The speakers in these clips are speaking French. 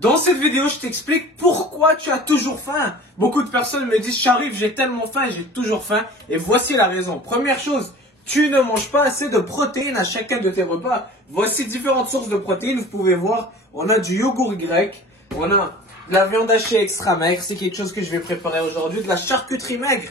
Dans cette vidéo, je t'explique pourquoi tu as toujours faim. Beaucoup de personnes me disent, Sharif, j'ai tellement faim, j'ai toujours faim. Et voici la raison. Première chose, tu ne manges pas assez de protéines à chacun de tes repas. Voici différentes sources de protéines. Vous pouvez voir, on a du yogourt grec, on a de la viande hachée extra maigre, c'est quelque chose que je vais préparer aujourd'hui, de la charcuterie maigre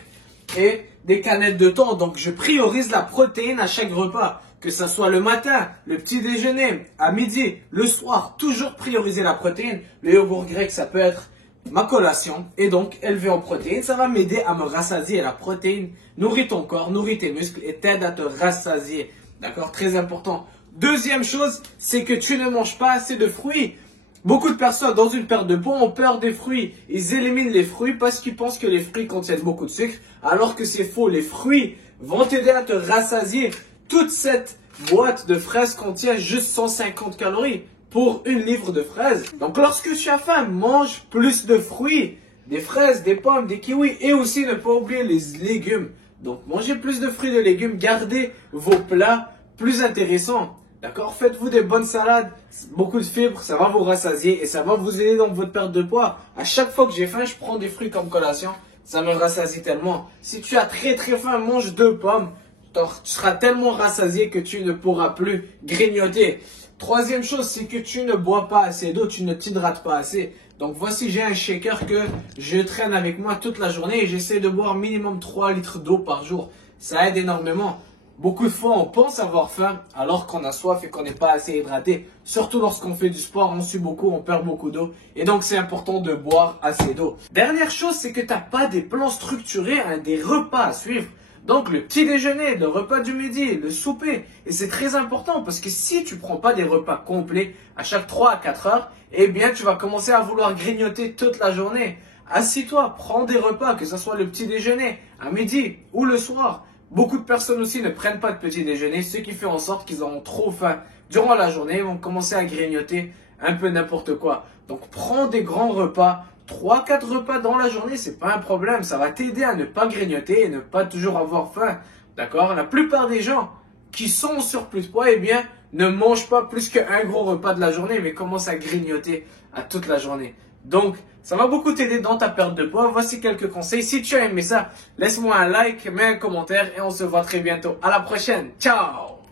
et des canettes de thon. Donc je priorise la protéine à chaque repas. Que ça soit le matin, le petit déjeuner, à midi, le soir, toujours prioriser la protéine. Le yogourt grec, ça peut être ma collation et donc élevé en protéines. Ça va m'aider à me rassasier. La protéine nourrit ton corps, nourrit tes muscles et t'aide à te rassasier. D'accord? Très important. Deuxième chose, c'est que tu ne manges pas assez de fruits. Beaucoup de personnes dans une perte de poids ont peur des fruits. Ils éliminent les fruits parce qu'ils pensent que les fruits contiennent beaucoup de sucre, alors que c'est faux. Les fruits vont t'aider à te rassasier. Toute cette boîte de fraises contient juste 150 calories pour une livre de fraises. Donc lorsque tu as faim, mange plus de fruits, des fraises, des pommes, des kiwis et aussi ne pas oublier les légumes. Donc mangez plus de fruits et de légumes, gardez vos plats plus intéressants. D'accord? Faites-vous des bonnes salades, beaucoup de fibres, ça va vous rassasier et ça va vous aider dans votre perte de poids. À chaque fois que j'ai faim, je prends des fruits comme collation, ça me rassasie tellement. Si tu as très faim, mange 2 pommes. Tu seras tellement rassasié que tu ne pourras plus grignoter. Troisième chose, c'est que tu ne bois pas assez d'eau, tu ne t'hydrates pas assez. Donc voici, j'ai un shaker que je traîne avec moi toute la journée et j'essaie de boire minimum 3 litres d'eau par jour. Ça aide énormément. Beaucoup de fois, on pense avoir faim alors qu'on a soif et qu'on n'est pas assez hydraté. Surtout lorsqu'on fait du sport, on sue beaucoup, on perd beaucoup d'eau. Et donc, c'est important de boire assez d'eau. Dernière chose, c'est que tu n'as pas des plans structurés, des repas à suivre. Donc, le petit déjeuner, le repas du midi, le souper. Et c'est très important parce que si tu prends pas des repas complets à chaque 3 à 4 heures, eh bien, tu vas commencer à vouloir grignoter toute la journée. Assis-toi, prends des repas, que ce soit le petit déjeuner, à midi ou le soir. Beaucoup de personnes aussi ne prennent pas de petit déjeuner, ce qui fait en sorte qu'ils auront trop faim durant la journée et vont commencer à grignoter un peu n'importe quoi. Donc, prends des grands repas. 3-4 repas dans la journée, c'est pas un problème. Ça va t'aider à ne pas grignoter et ne pas toujours avoir faim. D'accord? La plupart des gens qui sont en surplus de poids, eh bien, ne mangent pas plus qu'un gros repas de la journée, mais commencent à grignoter à toute la journée. Donc, ça va beaucoup t'aider dans ta perte de poids. Voici quelques conseils. Si tu as aimé ça, laisse-moi un like, mets un commentaire et on se voit très bientôt. À la prochaine. Ciao!